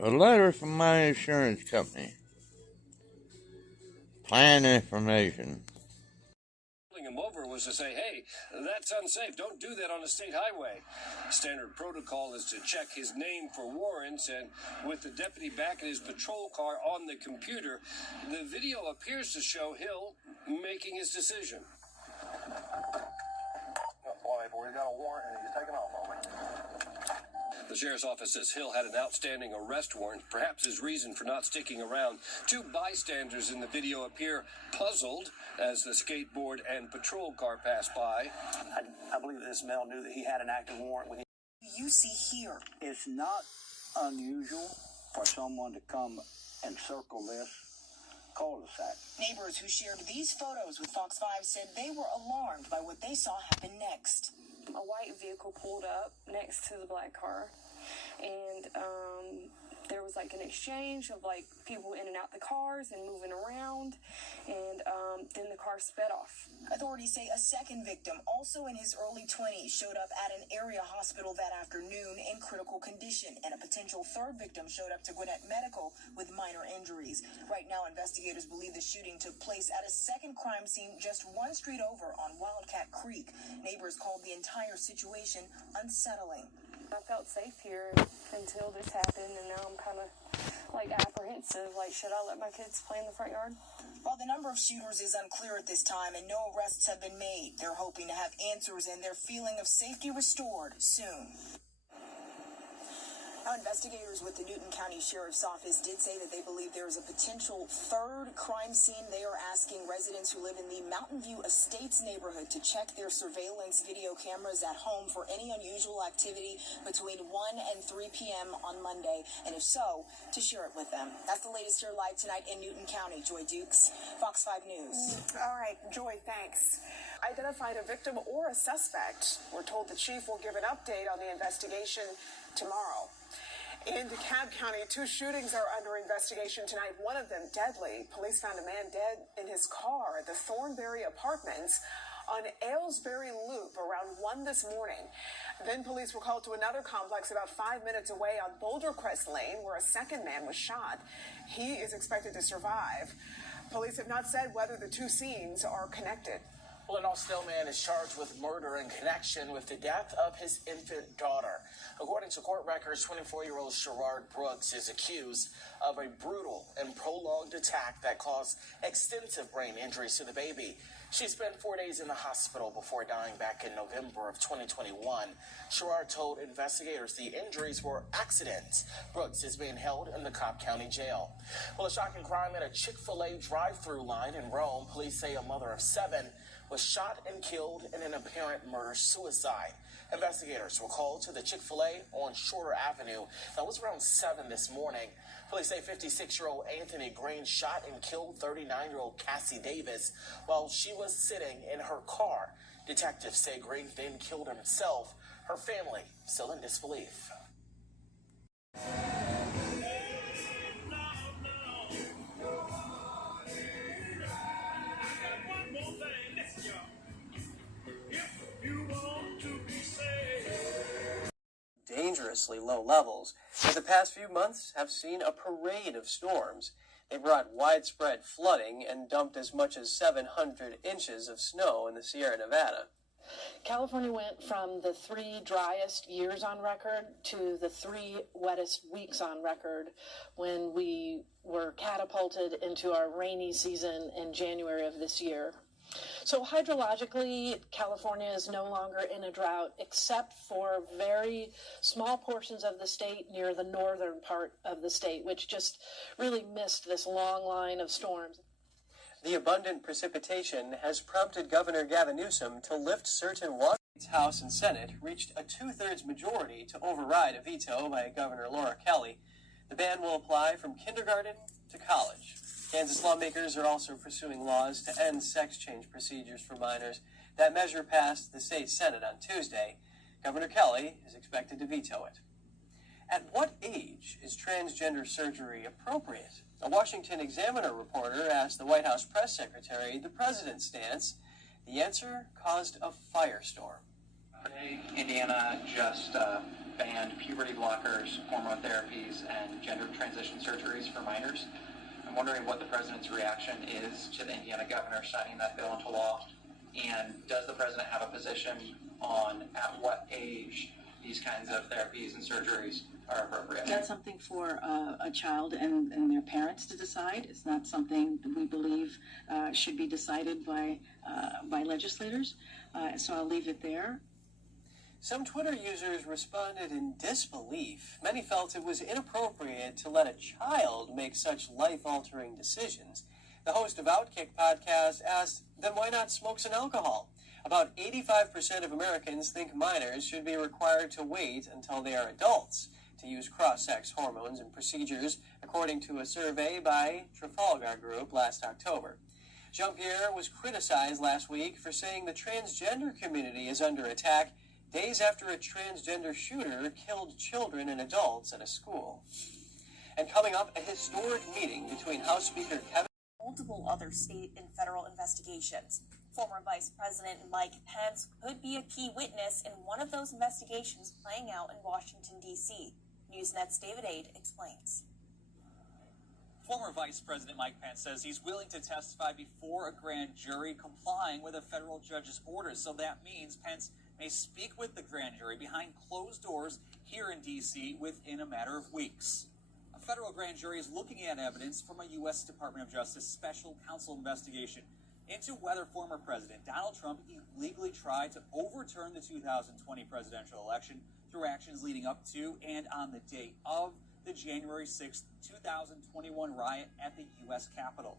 A letter from my insurance company. Plan information. Pulling him over was to say, hey, that's unsafe. Don't do that on a state highway. Standard protocol is to check his name for warrants, and with the deputy back in his patrol car on the computer, the video appears to show Hill making his decision. Boy, we got a warrant and he's taking off on me. The sheriff's office says Hill had an outstanding arrest warrant, perhaps his reason for not sticking around. Two bystanders in the video appear puzzled as the skateboard and patrol car pass by. I believe this male knew that he had an active warrant with him. You see here, it's not unusual for someone to come and circle this cul-de-sac. Neighbors who shared these photos with Fox 5 said they were alarmed by what they saw happen next. A white vehicle pulled up next to the black car, and there was like an exchange of like people in and out the cars and moving around, and then the car sped off. Authorities say a second victim, also in his early 20s, showed up at an area hospital that afternoon in critical condition, and a potential third victim showed up to Gwinnett Medical with minor injuries. Right now, investigators believe the shooting took place at a second crime scene just one street over on Wildcat Creek. Neighbors called the entire situation unsettling. I felt safe here until this happened, and now I'm kind of like apprehensive. Like, should I let my kids play in the front yard? While the number of shooters is unclear at this time and no arrests have been made, they're hoping to have answers and their feeling of safety restored soon. Now, investigators with the Newton County Sheriff's Office did say that they believe there is a potential third crime scene. They are asking residents who live in the Mountain View Estates neighborhood to check their surveillance video cameras at home for any unusual activity between 1 and 3 p.m. on Monday, and if so, to share it with them. That's the latest here live tonight in Newton County. Joy Dukes, Fox 5 News. All right, Joy, thanks. Identified a victim or a suspect. We're told the chief will give an update on the investigation tomorrow. In DeKalb County, 2 shootings are under investigation tonight, one of them deadly. Police found a man dead in his car at the Thornberry Apartments on Aylesbury Loop around 1 this morning. Then police were called to another complex about 5 minutes away on Boulder Crest Lane, where a second man was shot. He is expected to survive. Police have not said whether the 2 scenes are connected. Well, an Austell man is charged with murder in connection with the death of his infant daughter. According to court records, 24-year-old Sherrard Brooks is accused of a brutal and prolonged attack that caused extensive brain injuries to the baby. She spent 4 days in the hospital before dying back in November of 2021. Sherrard told investigators the injuries were accidents. Brooks is being held in the Cobb County Jail. Well, a shocking crime at a Chick-fil-A drive-thru line in Rome. Police say a mother of 7 was shot and killed in an apparent murder-suicide. Investigators were called to the Chick-fil-A on Shorter Avenue. That was around 7 this morning. Police say 56-year-old Anthony Green shot and killed 39-year-old Cassie Davis while she was sitting in her car. Detectives say Green then killed himself. Her family still in disbelief. Dangerously low levels, but the past few months have seen a parade of storms. They brought widespread flooding and dumped as much as 700 inches of snow in the Sierra Nevada. California went from the 3 driest years on record to the 3 wettest weeks on record when we were catapulted into our rainy season in January of this year. So hydrologically, California is no longer in a drought except for very small portions of the state near the northern part of the state, which just really missed this long line of storms. The abundant precipitation has prompted Governor Gavin Newsom to lift certain water. House and Senate reached a 2/3 majority to override a veto by Governor Laura Kelly. The ban will apply from kindergarten to college. Kansas lawmakers are also pursuing laws to end sex change procedures for minors. That measure passed the state Senate on Tuesday. Governor Kelly is expected to veto it. At what age is transgender surgery appropriate? A Washington Examiner reporter asked the White House press secretary the president's stance. The answer caused a firestorm. Today, Indiana just banned puberty blockers, hormone therapies, and gender transition surgeries for minors. I'm wondering what the president's reaction is to the Indiana governor signing that bill into law, and does the president have a position on at what age these kinds of therapies and surgeries are appropriate? That's something for a child and their parents to decide. It's not something that we believe should be decided by legislators. So I'll leave it there. Some Twitter users responded in disbelief. Many felt it was inappropriate to let a child make such life-altering decisions. The host of Outkick podcast asked, then why not smoke some alcohol? About 85% of Americans think minors should be required to wait until they are adults to use cross-sex hormones and procedures, according to a survey by Trafalgar Group last October. Jean-Pierre was criticized last week for saying the transgender community is under attack days after a transgender shooter killed children and adults at a school. And coming up, a historic meeting between House Speaker Kevin... Multiple other state and federal investigations. Former Vice President Mike Pence could be a key witness in one of those investigations playing out in Washington, D.C. Newsnet's David Aid explains. Former Vice President Mike Pence says he's willing to testify before a grand jury complying with a federal judge's orders. So that means Pence may speak with the grand jury behind closed doors here in D.C. within a matter of weeks. A federal grand jury is looking at evidence from a U.S. Department of Justice special counsel investigation into whether former President Donald Trump illegally tried to overturn the 2020 presidential election through actions leading up to and on the day of the January 6, 2021 riot at the U.S. Capitol.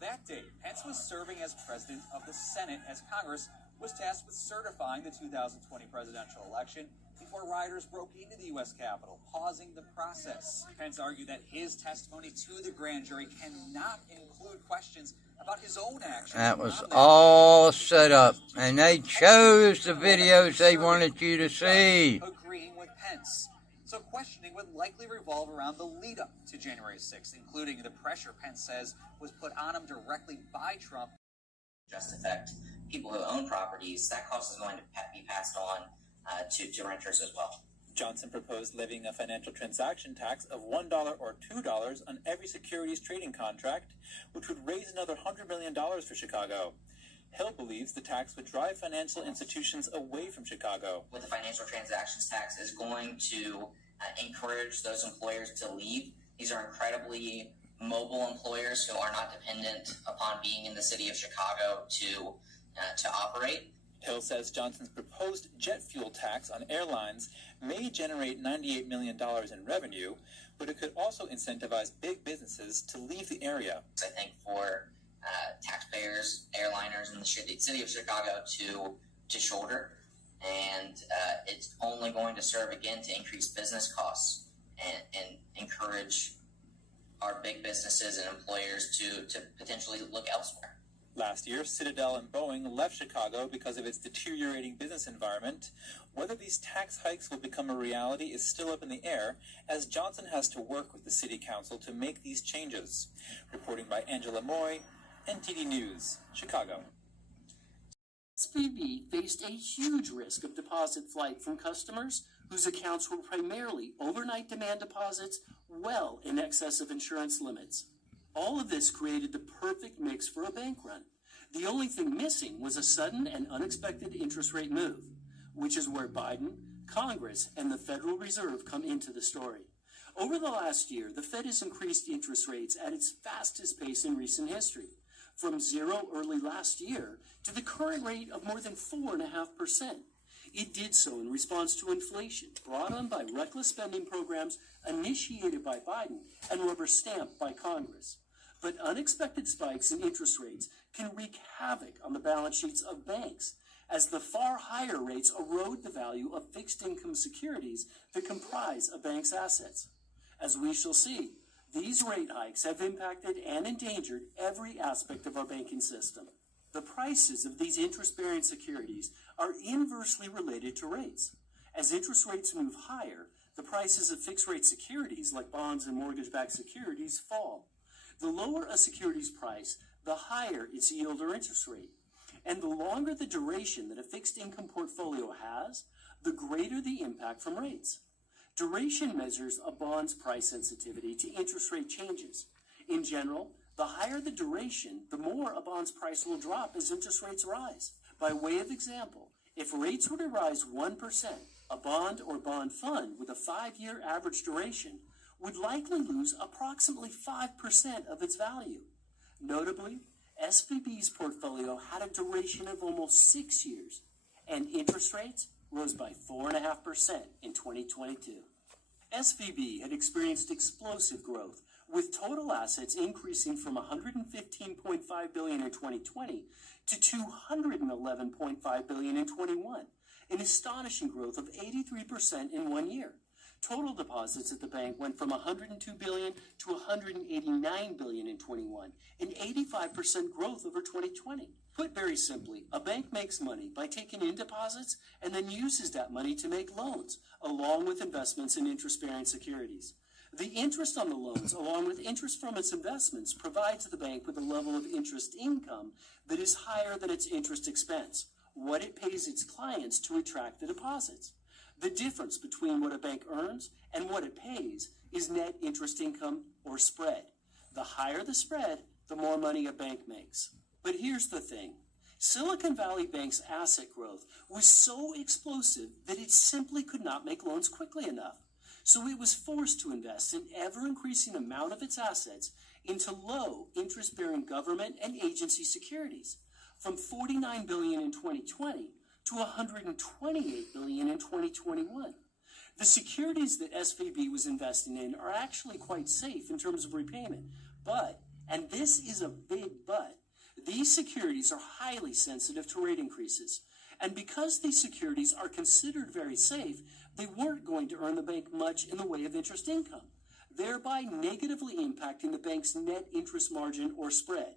That day, Pence was serving as president of the Senate as Congress was tasked with certifying the 2020 presidential election before rioters broke into the U.S. Capitol, pausing the process. Pence argued that his testimony to the grand jury cannot include questions about his own actions. That was all set up, and they chose the videos they wanted you to see. Agreeing with Pence. So questioning would likely revolve around the lead-up to January 6th, including the pressure Pence says was put on him directly by Trump. Just affect people who own properties. That cost is going to be passed on to renters as well. Johnson proposed levying a financial transaction tax of $1 or $2 on every securities trading contract, which would raise another $100 million for Chicago. Hill believes the tax would drive financial institutions away from Chicago. With the financial transactions tax is going to encourage those employers to leave. These are incredibly mobile employers who are not dependent upon being in the city of Chicago to operate. Hill says Johnson's proposed jet fuel tax on airlines may generate $98 million in revenue, but it could also incentivize big businesses to leave the area. I think for taxpayers, airliners in the city of Chicago to shoulder, and it's only going to serve again to increase business costs and encourage our big businesses and employers to potentially look elsewhere. Last year, Citadel and Boeing left Chicago because of its deteriorating business environment. Whether these tax hikes will become a reality is still up in the air, as Johnson has to work with the city council to make these changes. Reporting by Angela Moy, NTD News, Chicago. SVB faced a huge risk of deposit flight from customers whose accounts were primarily overnight demand deposits well in excess of insurance limits. All of this created the perfect mix for a bank run. The only thing missing was a sudden and unexpected interest rate move, which is where Biden, Congress, and the Federal Reserve come into the story. Over the last year, the Fed has increased interest rates at its fastest pace in recent history, from zero early last year to the current rate of more than 4.5%. It did so in response to inflation brought on by reckless spending programs initiated by Biden and rubber-stamped by Congress. But unexpected spikes in interest rates can wreak havoc on the balance sheets of banks, as the far higher rates erode the value of fixed-income securities that comprise a bank's assets. As we shall see, these rate hikes have impacted and endangered every aspect of our banking system. The prices of these interest-bearing securities are inversely related to rates. As interest rates move higher, the prices of fixed-rate securities like bonds and mortgage-backed securities fall. The lower a security's price, the higher its yield or interest rate. And the longer the duration that a fixed income portfolio has, the greater the impact from rates. Duration measures a bond's price sensitivity to interest rate changes. In general, the higher the duration, the more a bond's price will drop as interest rates rise. By way of example, if rates were to rise 1%, a bond or bond fund with a 5-year average duration would likely lose approximately 5% of its value. Notably, SVB's portfolio had a duration of almost 6 years, and interest rates rose by 4.5% in 2022. SVB had experienced explosive growth, with total assets increasing from $115.5 billion in 2020 to $211.5 billion in 21, an astonishing growth of 83% in 1 year. Total deposits at the bank went from $102 billion to $189 billion in 21, an 85% growth over 2020. Put very simply, a bank makes money by taking in deposits and then uses that money to make loans, along with investments in interest-bearing securities. The interest on the loans, along with interest from its investments, provides the bank with a level of interest income that is higher than its interest expense, what it pays its clients to attract the deposits. The difference between what a bank earns and what it pays is net interest income, or spread. The higher the spread, the more money a bank makes. But here's the thing. Silicon Valley Bank's asset growth was so explosive that it simply could not make loans quickly enough. So it was forced to invest an ever-increasing amount of its assets into low interest-bearing government and agency securities, from $49 billion in 2020 to $128 billion in 2021. The securities that SVB was investing in are actually quite safe in terms of repayment, but, and this is a big but, these securities are highly sensitive to rate increases. And because these securities are considered very safe, they weren't going to earn the bank much in the way of interest income, thereby negatively impacting the bank's net interest margin or spread.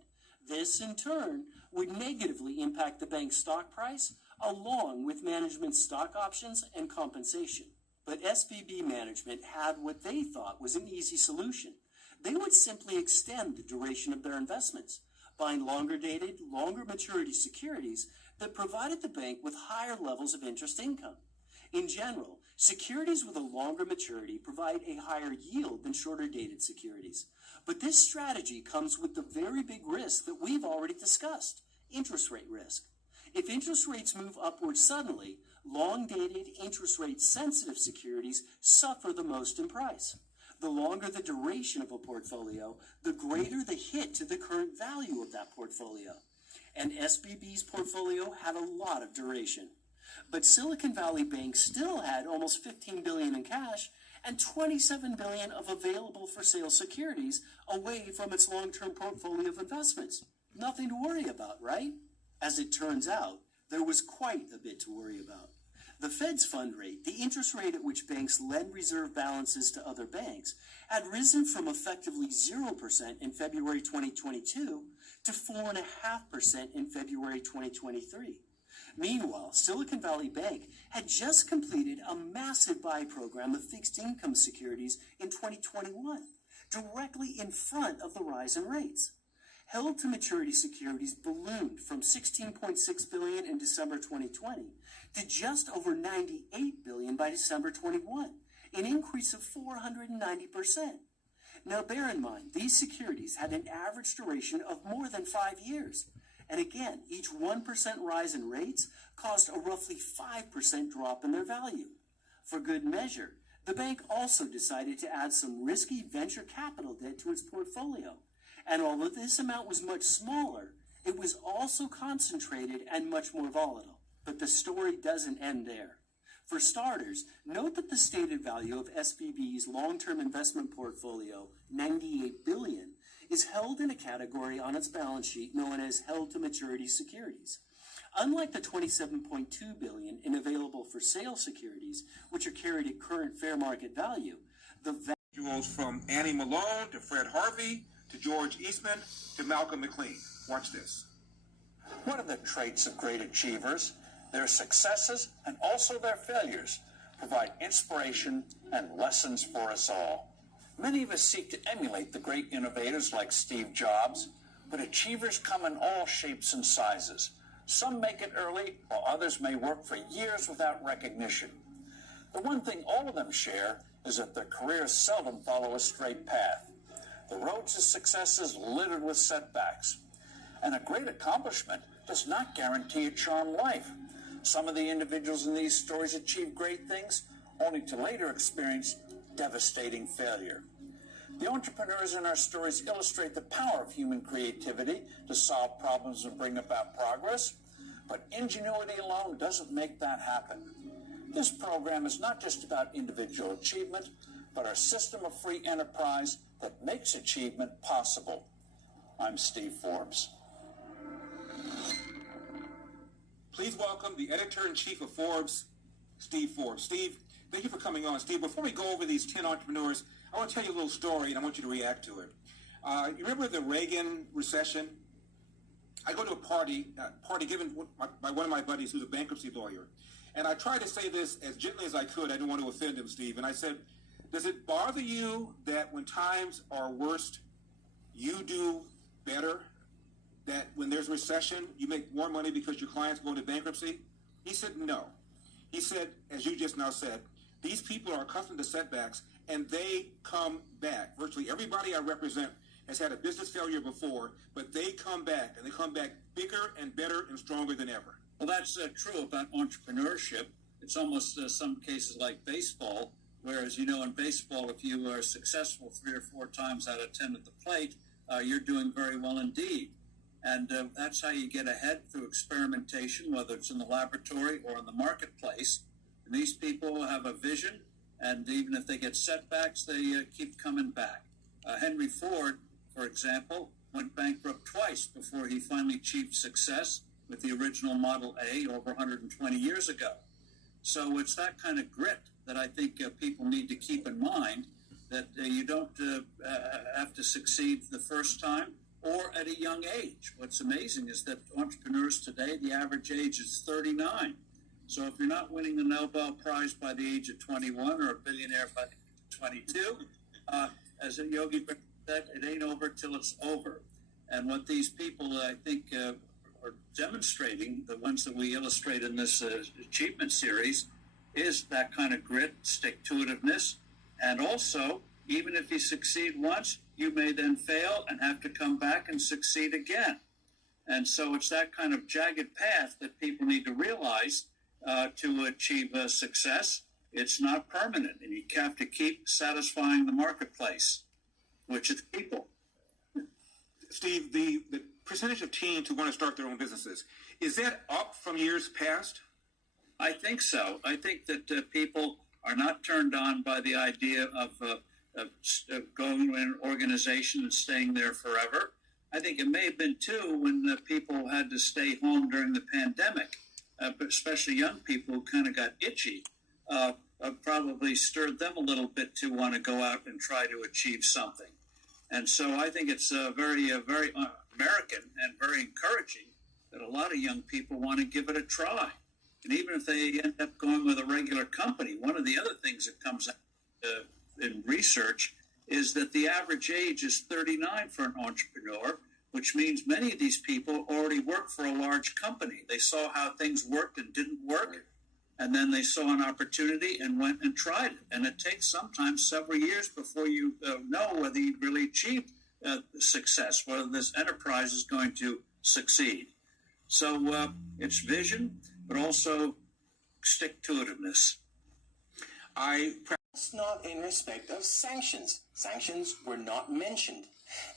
This, in turn, would negatively impact the bank's stock price, along with management's stock options and compensation. But SVB management had what they thought was an easy solution. They would simply extend the duration of their investments, buying longer-dated, longer-maturity securities that provided the bank with higher levels of interest income. In general, securities with a longer maturity provide a higher yield than shorter-dated securities. But this strategy comes with the very big risk that we've already discussed, interest rate risk. If interest rates move upward suddenly, long-dated, interest rate-sensitive securities suffer the most in price. The longer the duration of a portfolio, the greater the hit to the current value of that portfolio. And SVB's portfolio had a lot of duration. But Silicon Valley Bank still had almost $15 billion in cash and $27 billion of available-for-sale securities away from its long-term portfolio of investments. Nothing to worry about, right? As it turns out, there was quite a bit to worry about. The Fed's fund rate, the interest rate at which banks lend reserve balances to other banks, had risen from effectively 0% in February 2022 to 4.5% in February 2023. Meanwhile, Silicon Valley Bank had just completed a massive buy program of fixed income securities in 2021, directly in front of the rise in rates. Held-to-maturity securities ballooned from $16.6 billion in December 2020 to just over $98 billion by December 21, an increase of 490%. Now bear in mind, these securities had an average duration of more than 5 years. And again, each 1% rise in rates caused a roughly 5% drop in their value. For good measure, the bank also decided to add some risky venture capital debt to its portfolio. And although this amount was much smaller, it was also concentrated and much more volatile. But the story doesn't end there. For starters, note that the stated value of SVB's long-term investment portfolio, $98 billion, is held in a category on its balance sheet known as held-to-maturity securities. Unlike the $27.2 billion in available-for-sale securities, which are carried at current fair market value, the individuals from Annie Malone to Fred Harvey to George Eastman to Malcolm McLean. Watch this. What are the traits of great achievers? Their successes and also their failures provide inspiration and lessons for us all. Many of us seek to emulate the great innovators like Steve Jobs, but achievers come in all shapes and sizes. Some make it early, while others may work for years without recognition. The one thing all of them share is that their careers seldom follow a straight path. The road to success is littered with setbacks. And a great accomplishment does not guarantee a charmed life. Some of the individuals in these stories achieve great things, only to later experience devastating failure. The entrepreneurs in our stories illustrate the power of human creativity to solve problems and bring about progress, but ingenuity alone doesn't make that happen. This program is not just about individual achievement, but our system of free enterprise that makes achievement possible. I'm Steve Forbes. Please welcome the editor-in-chief of Forbes, Steve Forbes. Steve, thank you for coming on. Steve, before we go over these 10 entrepreneurs, I want to tell you a little story, and I want you to react to it. You remember the Reagan recession? I go to a party given by one of my buddies who's a bankruptcy lawyer, and I tried to say this as gently as I could. I didn't want to offend him, Steve, and I said, does it bother you that when times are worst, you do better? That when there's a recession, you make more money because your clients go into bankruptcy? He said no. He said, as you just now said, these people are accustomed to setbacks, and they come back. Virtually everybody I represent has had a business failure before, but they come back, and they come back bigger and better and stronger than ever. Well, that's true about entrepreneurship. It's almost some cases like baseball, whereas, you know, in baseball, if you are successful 3 or 4 times out of 10 at the plate, you're doing very well indeed. And that's how you get ahead through experimentation, whether it's in the laboratory or in the marketplace. And these people have a vision, and even if they get setbacks, they keep coming back. Henry Ford, for example, went bankrupt twice before he finally achieved success with the original Model A over 120 years ago. So it's that kind of grit that I think people need to keep in mind, that you don't have to succeed the first time or at a young age. What's amazing is that entrepreneurs today, the average age is 39. So if you're not winning the Nobel Prize by the age of 21 or a billionaire by the age of 22, as a Yogi said, it ain't over till it's over. And what these people, I think, are demonstrating, the ones that we illustrate in this achievement series, is that kind of grit, stick-to-itiveness, and also, even if you succeed once, you may then fail and have to come back and succeed again. And so it's that kind of jagged path that people need to realize to achieve success. It's not permanent, and you have to keep satisfying the marketplace, which is people. Steve, the percentage of teens who want to start their own businesses, is that up from years past? I think so. I think that people are not turned on by the idea of going to an organization and staying there forever. I think it may have been, too, when people had to stay home during the pandemic, but especially young people who kind of got itchy, probably stirred them a little bit to want to go out and try to achieve something. And so I think it's very American and very encouraging that a lot of young people want to give it a try. And even if they end up going with a regular company, one of the other things that comes out in research is that the average age is 39 for an entrepreneur, which means many of these people already work for a large company. They saw how things worked and didn't work, and then they saw an opportunity and went and tried it. And it takes sometimes several years before you know whether you really achieved success, whether this enterprise is going to succeed. So it's vision, but also stick-to-itiveness. It's not in respect of sanctions. Sanctions were not mentioned.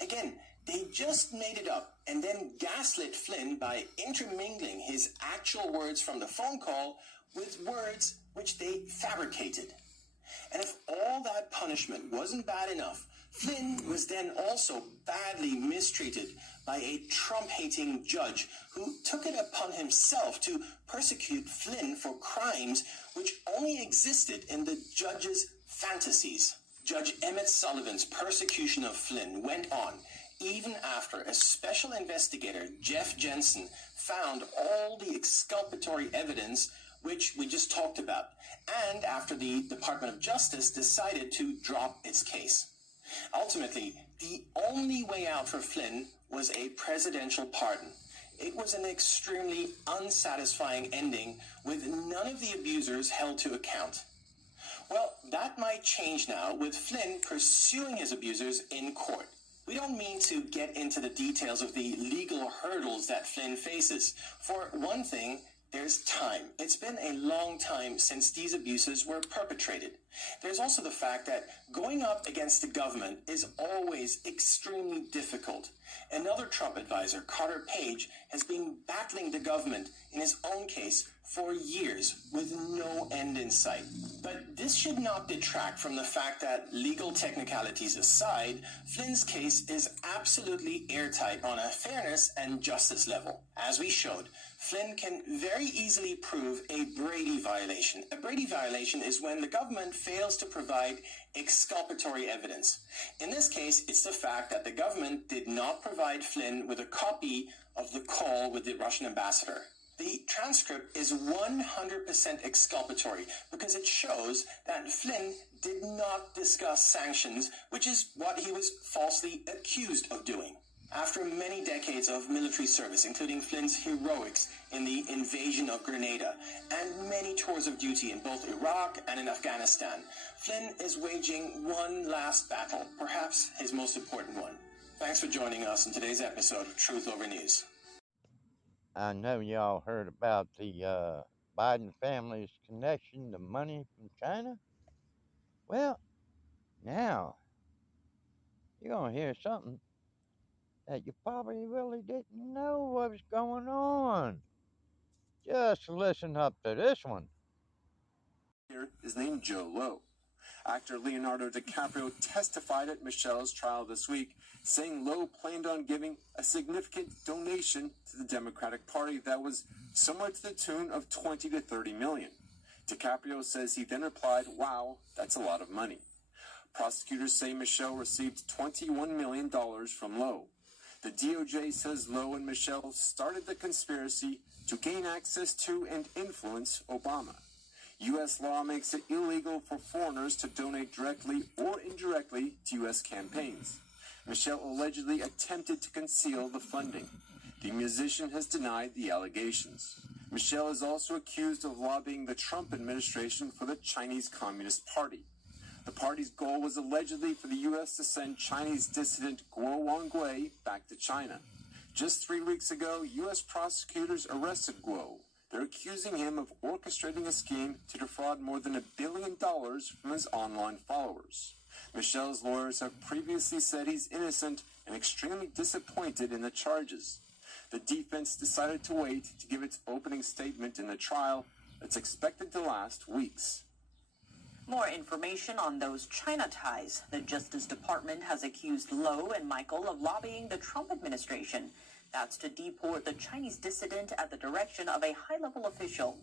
Again, they just made it up and then gaslit Flynn by intermingling his actual words from the phone call with words which they fabricated. And if all that punishment wasn't bad enough, Flynn was then also badly mistreated by a Trump-hating judge who took it upon himself to persecute Flynn for crimes which only existed in the judge's fantasies. Judge Emmett Sullivan's persecution of Flynn went on even after a special investigator, Jeff Jensen, found all the exculpatory evidence which we just talked about, and after the Department of Justice decided to drop its case. Ultimately, the only way out for Flynn was a presidential pardon. it was an extremely unsatisfying ending with none of the abusers held to account. Well, that might change now with Flynn pursuing his abusers in court. We don't mean to get into the details of the legal hurdles that Flynn faces. For one thing, there's time. It's been a long time since these abuses were perpetrated. There's also the fact that going up against the government is always extremely difficult. Another Trump advisor, Carter Page, has been battling the government in his own case for years with no end in sight. But this should not detract from the fact that, legal technicalities aside, Flynn's case is absolutely airtight on a fairness and justice level. As we showed, Flynn can very easily prove a Brady violation. A Brady violation is when the government fails to provide exculpatory evidence. In this case, it's the fact that the government did not provide Flynn with a copy of the call with the Russian ambassador. The transcript is 100% exculpatory because it shows that Flynn did not discuss sanctions, which is what he was falsely accused of doing. After many decades of military service, including Flynn's heroics in the invasion of Grenada and many tours of duty in both Iraq and in Afghanistan, Flynn is waging one last battle, perhaps his most important one. Thanks for joining us in today's episode of Truth Over News. I know y'all heard about the Biden family's connection to money from China. Well, now you're going to hear something that you probably really didn't know what was going on. Just listen up to this one. Here is named Joe Lowe. Actor Leonardo DiCaprio testified at Michelle's trial this week, saying Lowe planned on giving a significant donation to the Democratic Party that was somewhere to the tune of $20 to $30 million. DiCaprio says he then replied, "Wow, that's a lot of money." Prosecutors say Michelle received $21 million from Lowe. The DOJ says Lowe and Michelle started the conspiracy to gain access to and influence Obama. U.S. law makes it illegal for foreigners to donate directly or indirectly to U.S. campaigns. Michelle allegedly attempted to conceal the funding. The musician has denied the allegations. Michelle is also accused of lobbying the Trump administration for the Chinese Communist Party. The party's goal was allegedly for the U.S. to send Chinese dissident Guo Wangui back to China. Just 3 weeks ago, U.S. prosecutors arrested Guo. They're accusing him of orchestrating a scheme to defraud more than $1 billion from his online followers. Michelle's lawyers have previously said he's innocent and extremely disappointed in the charges. The defense decided to wait to give its opening statement in the trial that's expected to last weeks. More information on those China ties. The Justice Department has accused Lowe and Michael of lobbying the Trump administration. That's to deport the Chinese dissident at the direction of a high-level official.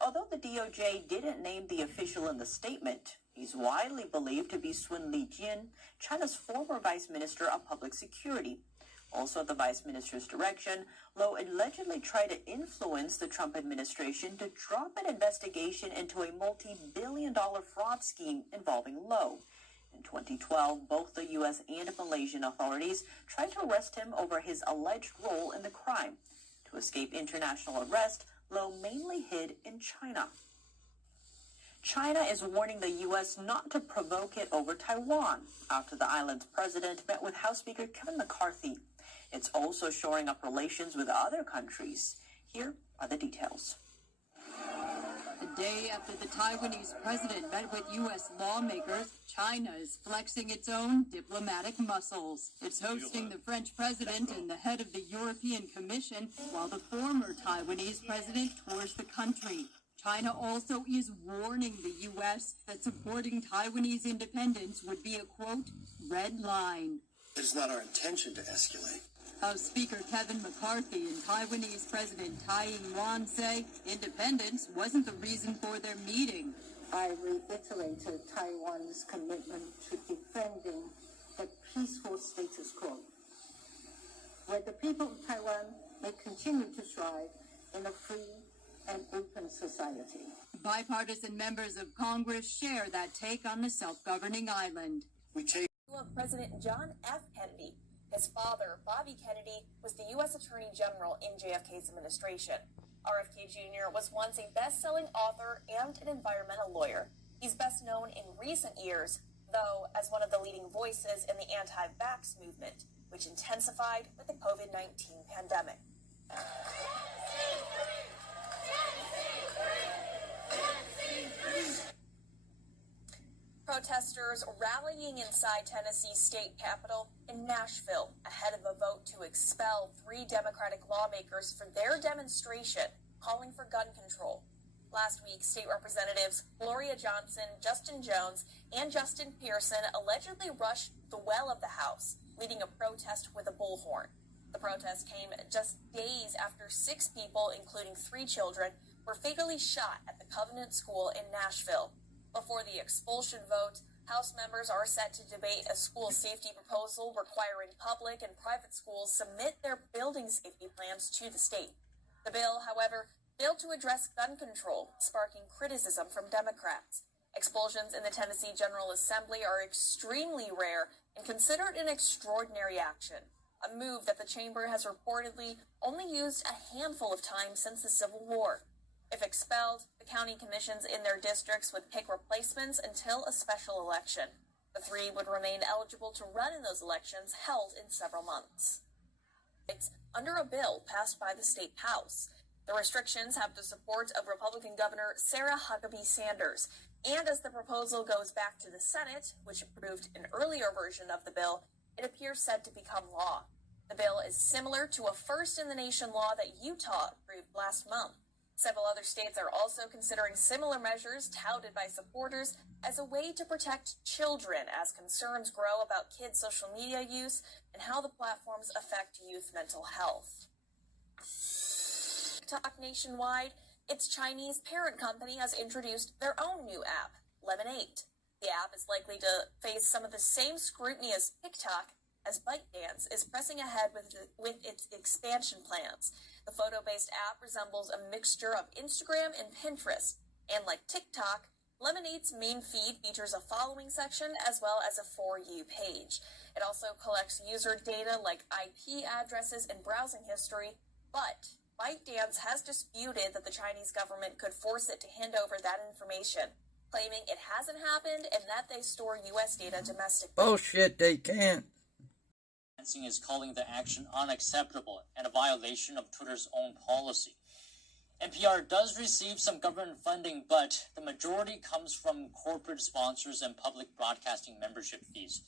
Although the DOJ didn't name the official in the statement, he's widely believed to be Sun Lijun, China's former vice minister of public security. Also at the vice minister's direction, Lowe allegedly tried to influence the Trump administration to drop an investigation into a multi-billion-dollar fraud scheme involving Lowe. In 2012, both the U.S. and Malaysian authorities tried to arrest him over his alleged role in the crime. To escape international arrest, Lowe mainly hid in China. China is warning the U.S. not to provoke it over Taiwan after the island's president met with House Speaker Kevin McCarthy. It's also shoring up relations with other countries. Here are the details. The day after the Taiwanese president met with U.S. lawmakers, China is flexing its own diplomatic muscles. It's hosting the French president and the head of the European Commission, while the former Taiwanese president tours the country. China also is warning the U.S. that supporting Taiwanese independence would be a, quote, red line. It is not our intention to escalate. House Speaker Kevin McCarthy and Taiwanese President Tsai Ing-wen say independence wasn't the reason for their meeting. I reiterated Taiwan's commitment to defending the peaceful status quo, where the people of Taiwan may continue to thrive in a free and open society. Bipartisan members of Congress share that take on the self-governing island. Of President John F. Kennedy. His father, Bobby Kennedy, was the U.S. Attorney General in JFK's administration. RFK Jr. was once a best-selling author and an environmental lawyer. He's best known in recent years, though, as one of the leading voices in the anti-vax movement, which intensified with the COVID-19 pandemic. Protesters rallying inside Tennessee's state capitol in Nashville ahead of a vote to expel 3 Democratic lawmakers for their demonstration calling for gun control. Last week, state representatives Gloria Johnson, Justin Jones, and Justin Pearson allegedly rushed the well of the House, leading a protest with a bullhorn. The protest came just days after 6 people, including 3 children, were fatally shot at the Covenant School in Nashville. Before the expulsion vote, House members are set to debate a school safety proposal requiring public and private schools submit their building safety plans to the state. The bill, however, failed to address gun control, sparking criticism from Democrats. Expulsions in the Tennessee General Assembly are extremely rare and considered an extraordinary action, a move that the chamber has reportedly only used a handful of times since the Civil War. If expelled, the county commissions in their districts would pick replacements until a special election. The 3 would remain eligible to run in those elections held in several months. It's under a bill passed by the state House. The restrictions have the support of Republican Governor Sarah Huckabee Sanders. And as the proposal goes back to the Senate, which approved an earlier version of the bill, it appears set to become law. The bill is similar to a first-in-the-nation law that Utah approved last month. Several other states are also considering similar measures touted by supporters as a way to protect children as concerns grow about kids' social media use and how the platforms affect youth mental health. TikTok nationwide, its Chinese parent company has introduced their own new app, Lemonade. The app is likely to face some of the same scrutiny as TikTok, as ByteDance is pressing ahead with its expansion plans. The photo-based app resembles a mixture of Instagram and Pinterest, and like TikTok, Lemonade's main feed features a following section as well as a For You page. It also collects user data like IP addresses and browsing history, but ByteDance has disputed that the Chinese government could force it to hand over that information, claiming it hasn't happened and that they store U.S. data domestically. Bullshit, they can't. Is calling the action unacceptable and a violation of Twitter's own policy. NPR does receive some government funding, but the majority comes from corporate sponsors and public broadcasting membership fees.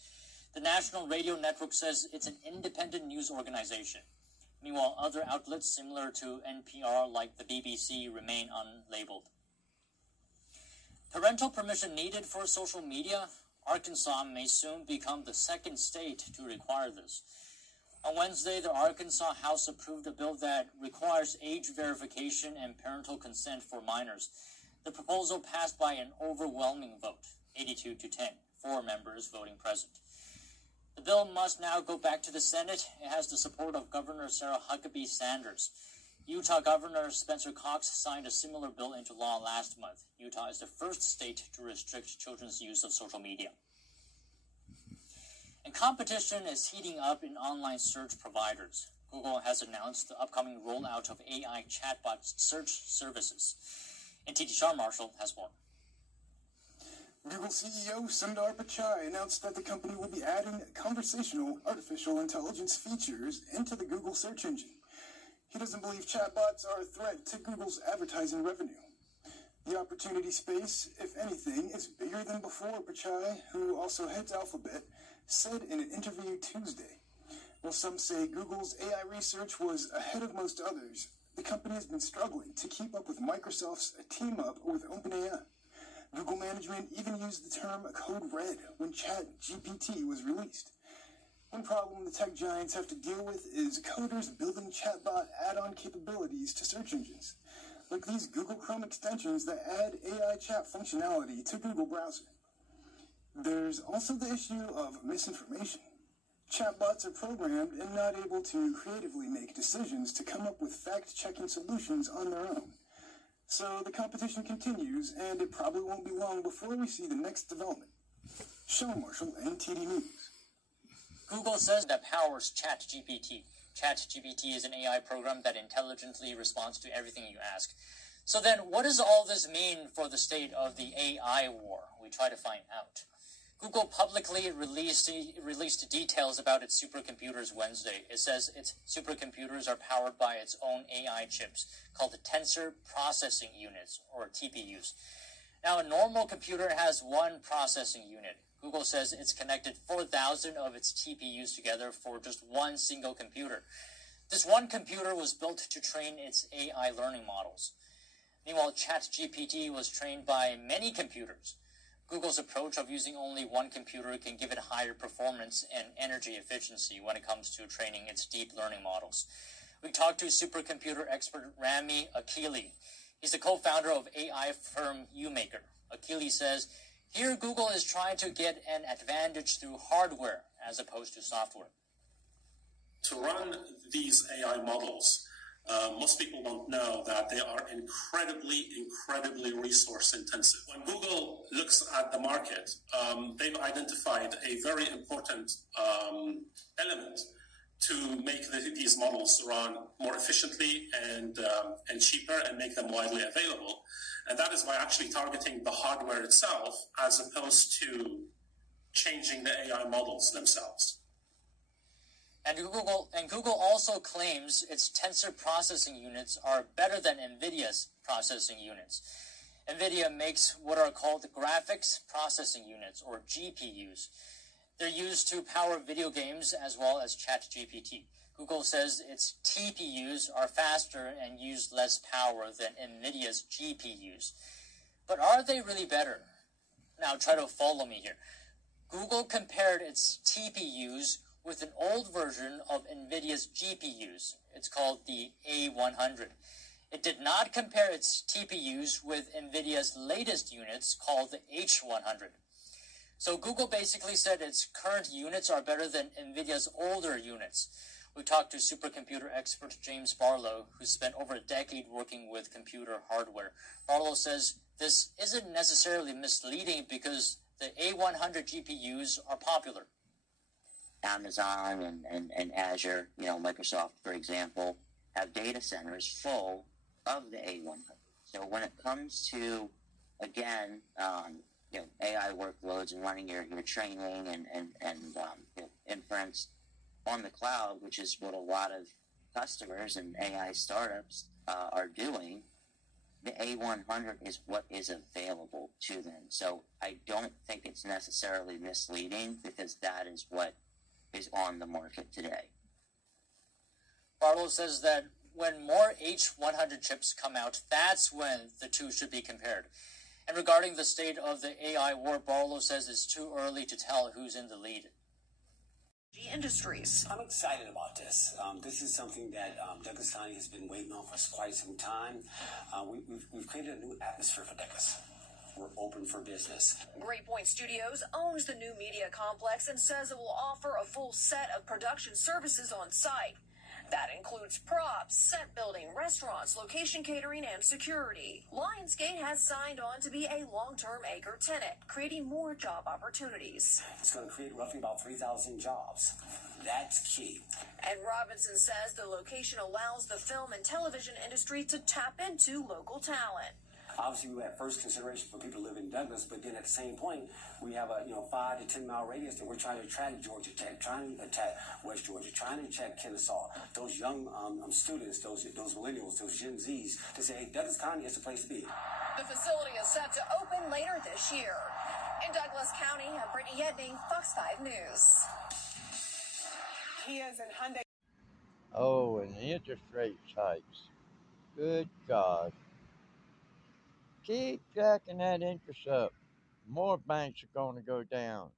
The National Radio Network says it's an independent news organization. Meanwhile, other outlets similar to NPR, like the BBC, remain unlabeled. Parental permission needed for social media? Arkansas may soon become the second state to require this. On Wednesday, the Arkansas House approved a bill that requires age verification and parental consent for minors. The proposal passed by an overwhelming vote, 82 to 10, 4 members voting present. The bill must now go back to the Senate. It has the support of Governor Sarah Huckabee Sanders. Utah Governor Spencer Cox signed a similar bill into law last month. Utah is the first state to restrict children's use of social media. And competition is heating up in online search providers. Google has announced the upcoming rollout of AI chatbot search services. And TT Shah Marshall has more. Google CEO Sundar Pichai announced that the company will be adding conversational artificial intelligence features into the Google search engine. He doesn't believe chatbots are a threat to Google's advertising revenue. The opportunity space, if anything, is bigger than before, Pichai, who also heads Alphabet, said in an interview Tuesday. While some say Google's AI research was ahead of most others, the company has been struggling to keep up with Microsoft's team-up with OpenAI. Google management even used the term code red when ChatGPT was released. One problem the tech giants have to deal with is coders building chatbot add-on capabilities to search engines, like these Google Chrome extensions that add AI chat functionality to Google Browser. There's also the issue of misinformation. Chatbots are programmed and not able to creatively make decisions to come up with fact-checking solutions on their own. So the competition continues, and it probably won't be long before we see the next development. Sean Marshall, NTD News. Google says that powers ChatGPT. ChatGPT is an AI program that intelligently responds to everything you ask. So then, what does all this mean for the state of the AI war? We try to find out. Google publicly released details about its supercomputers Wednesday. It says its supercomputers are powered by its own AI chips called the Tensor Processing Units, or TPUs. Now, a normal computer has one processing unit. Google says it's connected 4,000 of its TPUs together for just one single computer. This one computer was built to train its AI learning models. Meanwhile, ChatGPT was trained by many computers. Google's approach of using only one computer can give it higher performance and energy efficiency when it comes to training its deep learning models. We talked to supercomputer expert Rami Akili. He's the co-founder of AI firm UMaker. Akili says, here Google is trying to get an advantage through hardware as opposed to software. To run these AI models, most people don't know that they are incredibly resource intensive. When Google looks at the market, they've identified a very important element to make these models run more efficiently and cheaper and make them widely available. And that is by actually targeting the hardware itself as opposed to changing the AI models themselves. And Google also claims its tensor processing units are better than NVIDIA's processing units. NVIDIA makes what are called graphics processing units, or GPUs. They're used to power video games as well as ChatGPT. Google says its TPUs are faster and use less power than NVIDIA's GPUs. But are they really better? Now try to follow me here. Google compared its TPUs with an old version of NVIDIA's GPUs. It's called the A100. It did not compare its TPUs with NVIDIA's latest units called the H100. So Google basically said its current units are better than NVIDIA's older units. We talked to supercomputer expert James Barlow, who spent over a decade working with computer hardware. Barlow says this isn't necessarily misleading because the A100 GPUs are popular. Amazon and Azure, Microsoft, for example, have data centers full of the A100. So when it comes to, again, AI workloads and running your training and inference on the cloud, which is what a lot of customers and AI startups are doing, the A100 is what is available to them. So I don't think it's necessarily misleading because that is what is on the market today. Barlow says that when more H100 chips come out, that's when the two should be compared. And regarding the state of the AI war, Barlow says it's too early to tell who's in the lead. Industries. I'm excited about this. This is something that Douglas County has been waiting on for quite some time. We've created a new atmosphere for Douglas. We're open for business. Great Point Studios owns the new media complex and says it will offer a full set of production services on site. That includes props, set building, restaurants, location catering, and security. Lionsgate has signed on to be a long-term anchor tenant, creating more job opportunities. It's going to create roughly about 3,000 jobs. That's key. And Robinson says the location allows the film and television industry to tap into local talent. Obviously, we have first consideration for people who live in Douglas, but then at the same point, we have a 5 to 10 mile radius that we're trying to attract Georgia Tech, trying to attack West Georgia, trying to attack Kennesaw. Those young students, those millennials, those Gen Zs, to say, hey, Douglas County is the place to be. The facility is set to open later this year. In Douglas County, I'm Brittany Yedning, Fox 5 News. Kias and Hyundai. Oh, and the interest rate hikes. Good God. Keep jacking that interest up. More banks are going to go down.